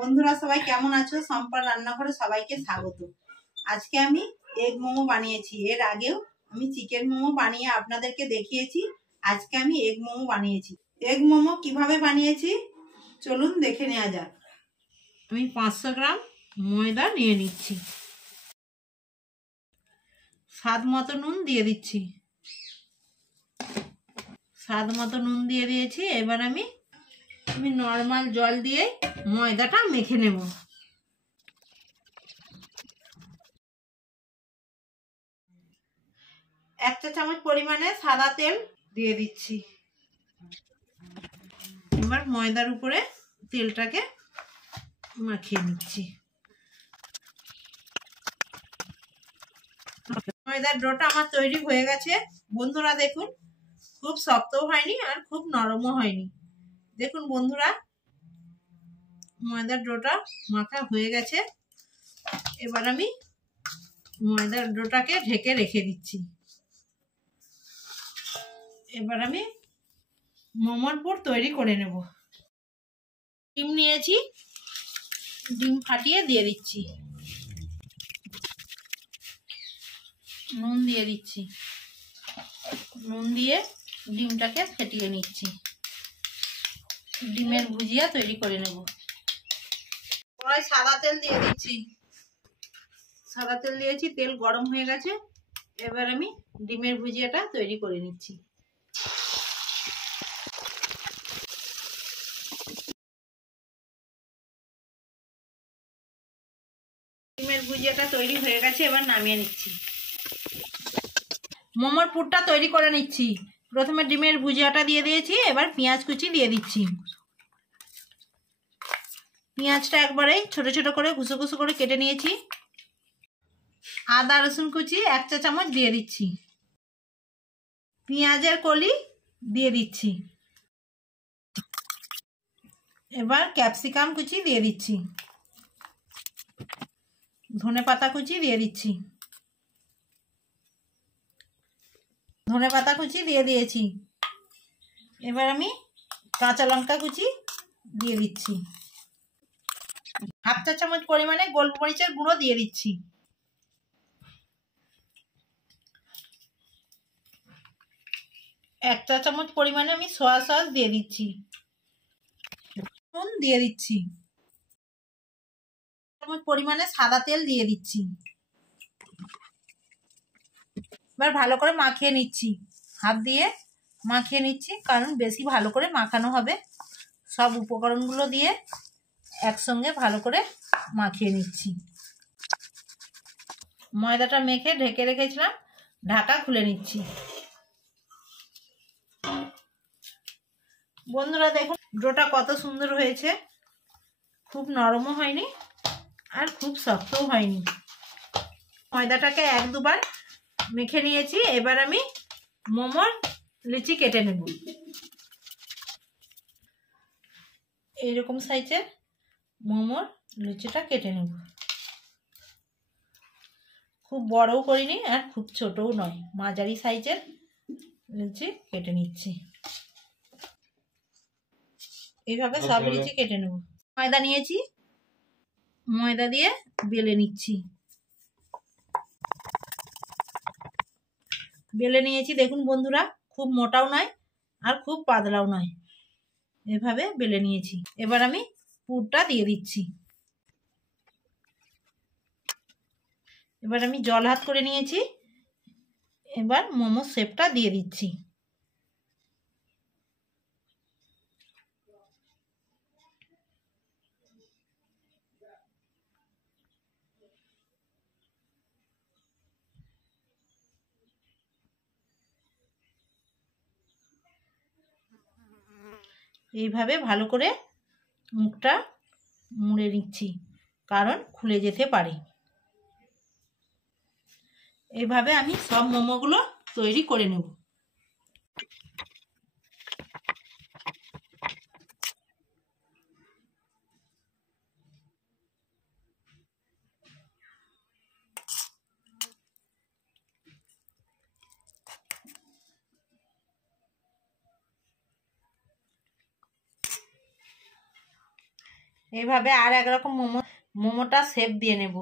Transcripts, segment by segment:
বন্ধুরা সবাই কেমন আছো? সম্পার রান্নাঘরে সবাইকে স্বাগত। আজকে আমি এগ মোমো বানিয়েছি। এর আগেও আমি চিকেন মোমো বানিয়ে আপনাদেরকে দেখিয়েছি। আজকে আমি এগ মোমো বানিয়েছি। এগ মোমো কিভাবে বানিয়েছি চলুন দেখে নেওয়া যাক। আমি 500 গ্রাম ময়দা নিয়ে নিচ্ছি। স্বাদ মতো নুন দিয়ে দিচ্ছি। স্বাদ মতো নুন দিয়ে দিয়েছি। এবার আমি নর্মাল জল দিয়ে ময়দাটা মেখে নেব। এক চা চামচ পরিমাণে সাদা তেল দিয়ে দিচ্ছি। এবার ময়দার উপরে তেলটাকে মাখিয়ে নিচ্ছি। ময়দার ডোটা আমার তৈরি হয়ে গেছে। বন্ধুরা দেখুন, খুব শক্তও হয়নি আর খুব নরমও হয়নি। দেখুন বন্ধুরা, ময়দার ডোটা মাখা হয়ে গেছে। এবার আমি ময়দার ডোটাকে ঢেকে রেখে দিচ্ছি। এবার আমি মোমোর পুর তৈরি করে নেব। ডিম নিয়েছি, ডিম ফাটিয়ে দিয়ে দিচ্ছি। নুন দিয়ে দিচ্ছি। নুন দিয়ে ডিমটাকে ফেটিয়ে নিচ্ছি। ডিমের ভুজিয়া তৈরি করে নেব। কড়াই সাদা তেল দিয়ে দিচ্ছি। সাদা তেল দিয়েছি, তেল গরম হয়ে গেছে। এবার আমি ডিমের ভুজিয়াটা তৈরি করে নিচ্ছি। ডিমের ভুজিয়াটা তৈরি হয়ে গেছে, এবার নামিয়ে নিচ্ছি। মোমোর পুরটা তৈরি করে নিচ্ছি। প্রথমে ডিমের ভুজিয়াটা দিয়ে দিয়েছি, এবার পেঁয়াজ কুচি দিয়ে দিচ্ছি। পেঁয়াজটা একবারেই ছোট ছোট করে কুচো কুচো করে কেটে নিয়েছি। আদা রসুন কুচি 1 চা চামচ দিয়ে দিচ্ছি। পেঁয়াজের কলি দিয়ে দিচ্ছি। এবার ক্যাপসিকাম কুচি দিয়ে দিচ্ছি। ধনেপাতা কুচি দিয়ে দিচ্ছি। ধনেপাতা কুচি দিয়ে দিয়েছি। এবার আমি কাঁচা লঙ্কা কুচি দিয়ে দিচ্ছি। 1/2 চা চামচ পরিমাণে গোলমরিচের গুঁড়ো দিয়ে দিচ্ছি। 1 চা চামচ পরিমাণে আমি সয়া সস দিয়ে দিচ্ছি। নুন দিয়ে দিচ্ছি। চামচ পরিমাণে সাদা তেল দিয়ে দিচ্ছি। এবার ভালো করে মাখিয়ে নিচ্ছি। হাত দিয়ে মাখিয়ে নিচ্ছি, কারণ বেশি ভালো করে মাখানো হবে। সব উপকরণগুলো দিয়ে একসঙ্গে ভালো করে মাখিয়ে নিচ্ছি। ময়দাটা মেখে ঢেকে রেখেছিলাম, ঢাকা খুলে নিচ্ছি। বন্ধুরা দেখুন ডোটা কত সুন্দর হয়েছে। খুব নরমও হয়নি আর খুব শক্তও হয়নি। ময়দাটাকে 1-2 বার মেখে নিয়েছি। এবার আমি মোমোর লিচি কেটে নেব। এইরকম সাইজের মোমোর লিচিটা কেটে নেব। খুব বড়ও করিনি আর খুব ছোটও নয়, মাঝারি সাইজের লিচি কেটে নিচ্ছি। এইভাবে সব লিচি কেটে নেব। ময়দা নিয়েছি, ময়দা দিয়ে বেলে নিচ্ছি। বেলে নিয়েছি দেখুন বন্ধুরা, খুব মোটাও নয় আর খুব পাতলাও নয়, এভাবে বেলে নিয়েছি। এবার আমি পুরটা দিয়ে দিচ্ছি। এবার আমি জল হাত করে নিয়েছি। এবার মোমো শেপটা দিয়ে দিচ্ছি। এইভাবে ভালো করে মুখটা মুড়ে নিচ্ছি, কারণ খুলে যেতে পারে। এইভাবে আমি সব মোমোগুলো তৈরি করে নেব। এইভাবে আর একরকম মোমোটা শেপ দিয়ে নেব।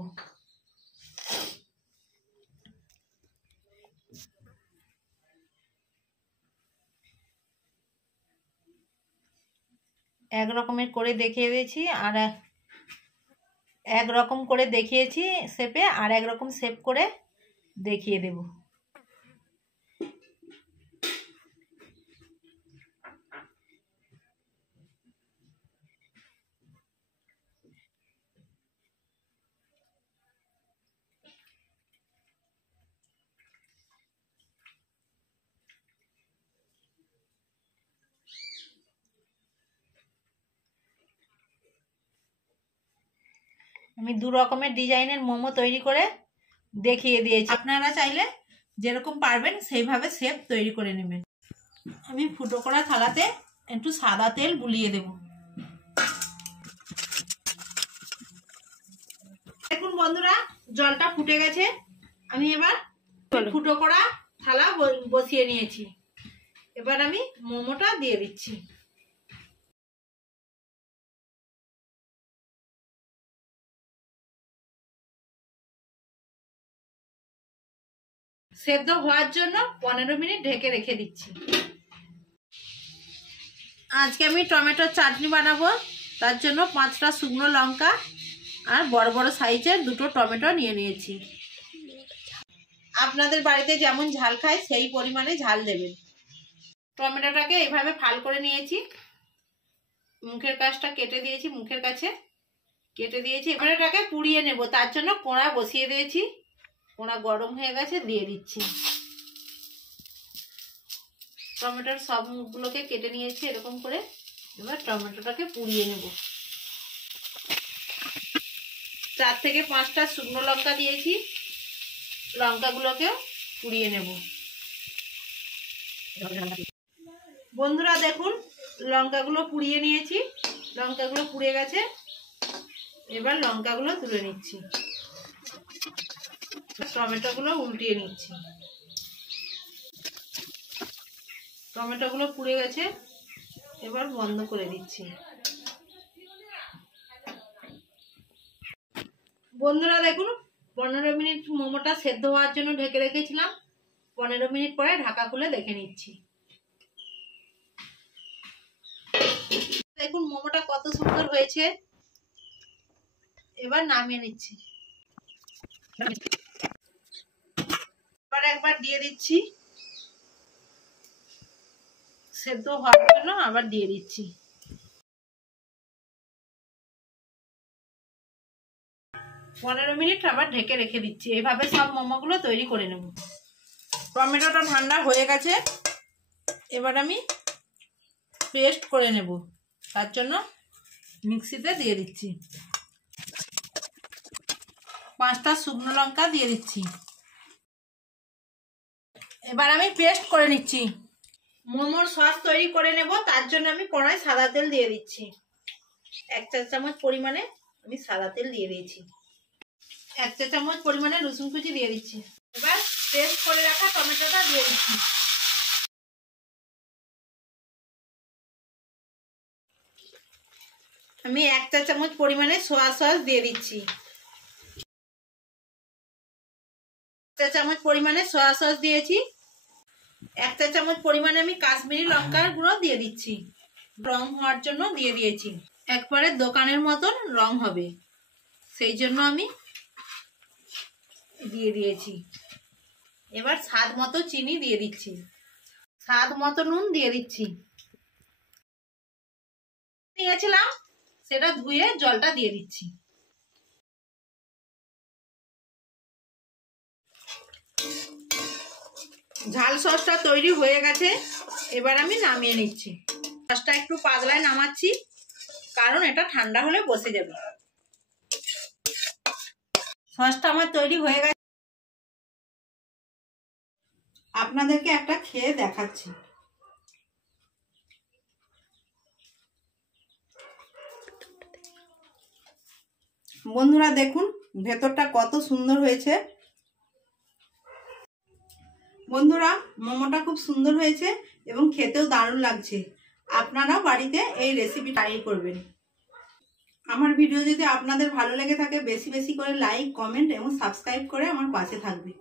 এক রকমের করে দেখিয়ে দিয়েছি, আর এক রকম করে দেখিয়েছি শেপে, আর এক রকম শেপ করে দেখিয়ে দেব। আমি দু রকমের ডিজাইনের মোমো তৈরি করে দেখিয়ে দিয়েছি। আপনারা চাইলে যেরকম পারবেন সেইভাবে শেপ তৈরি করে নেবেন। আমি ফুটো করা থালাতে একটু সাদা তেল বুলিয়ে দেব। দেখুন বন্ধুরা, জলটা ফুটে গেছে। আমি এবার ফুটো করা থালা বসিয়ে নিয়েছি। এবার আমি মোমোটা দিয়ে দিচ্ছি। সেদ্ধ হওয়ার জন্য 15 মিনিট ঢেকে রেখে দিচ্ছি। আজকে আমি টমেটোর চাটনি বানাবো। তার জন্য 5টা শুকনো লঙ্কা আর বড় বড় সাইজের 2টো টমেটো নিয়ে নিয়েছি। আপনাদের বাড়িতে যেমন ঝাল খায় সেই পরিমাণে ঝাল দেবেন। টমেটোটাকে এইভাবে ফাল করে নিয়েছি, মুখের কাছটা কেটে দিয়েছি, মুখের কাছে কেটে দিয়েছি। টমেটোটাকে পুড়িয়ে নেব, তার জন্য কড়া বসিয়ে দিয়েছি। কড়া গরম হয়ে গেছে, দিয়ে দিচ্ছি। টমেটোর সব মুখগুলোকে কেটে নিয়েছি এরকম করে। এবার টমেটোটাকে পুড়িয়ে নেব। 4 থেকে 5টা শুকনো লঙ্কা দিয়েছি, লঙ্কাগুলোকেও পুড়িয়ে নেব। বন্ধুরা দেখুন, লঙ্কাগুলো পুড়িয়ে নিয়েছি, লঙ্কাগুলো পুড়ে গেছে। এবার লঙ্কাগুলো তুলে নিচ্ছি, টমেটোগুলো উল্টিয়ে নিচ্ছি। টমেটোগুলো পুড়ে গেছে, এবার বন্ধ করে দিচ্ছি। বন্ধুরা দেখুন, 15 মিনিট মোমোটা সেদ্ধ হওয়ার জন্য ঢেকে রেখেছিলাম। 15 মিনিট পরে ঢাকা খুলে দেখে নিচ্ছি। দেখুন মোমোটা কত সুন্দর হয়েছে। এবার নামিয়ে নিচ্ছি। এবার একবার দিয়ে দিচ্ছি, সেদ্ধ হওয়ার জন্য আবার দিয়ে দিচ্ছি। 15 মিনিট আবার ঢেকে রেখে দিচ্ছি। এইভাবে সব মোমোগুলো তৈরি করে নেব। টমেটোটা ঠান্ডা হয়ে গেছে, এবার আমি পেস্ট করে নেব। তার জন্য মিক্সিতে দিয়ে দিচ্ছি। 5টা শুকনো লঙ্কা দিয়ে দিচ্ছি। এবার আমি পেস্ট করে নিচ্ছি। মোমোর সস তৈরি করে নেব, তার জন্য আমি কড়াই সাদা তেল দিয়ে দিচ্ছি। 1 চা চামচ পরিমাণে আমি সাদা তেল দিয়ে দিয়েছি। 1 চা চামচ পরিমাণে রসুন কুচি দিয়ে দিচ্ছি। এবার পেস্ট করে রাখা টমেটোটা দিয়ে দিচ্ছি। আমি 1 চা চামচ পরিমাণে সোয়া সস দিয়ে দিচ্ছি। 1 চা চামচ পরিমাণে সোয়া সস দিয়েছি। 1 চা চামচ পরিমাণে আমি কাশ্মীরি লঙ্কার গুঁড়ো দিয়ে দিচ্ছি। রং হওয়ার জন্য দিয়ে দিয়েছি। একবারে দোকানের মতন রং হবে, সেই জন্য আমি দিয়ে দিয়েছি। এবার স্বাদ মতো চিনি দিয়ে দিচ্ছি, স্বাদ মতো নুন দিয়ে দিচ্ছি। নিয়েছিলাম সেটা ধুয়ে জলটা দিয়ে দিচ্ছি। ঝাল সসটা তৈরি হয়ে গেছে, এবার আমি নামিয়ে নিচ্ছি। সসটা একটু পাতলায় নামাচ্ছি, কারণ এটা ঠান্ডা হলে বসে যাবে। সসটা আমার তৈরি হয়ে গেছে, আপনাদেরকে একটা খেয়ে দেখাচ্ছি। বন্ধুরা দেখুন ভেতরটা কত সুন্দর হয়েছে। বন্ধুরা মোমোটা খুব সুন্দর হয়েছে এবং খেতেও দারুণ লাগছে। আপনারাও বাড়িতে এই রেসিপি ট্রাই করবেন। আমার ভিডিও যদি আপনাদের ভালো লেগে থাকে বেশি বেশি করে লাইক, কমেন্ট এবং সাবস্ক্রাইব করে আমার পাশে থাকবে।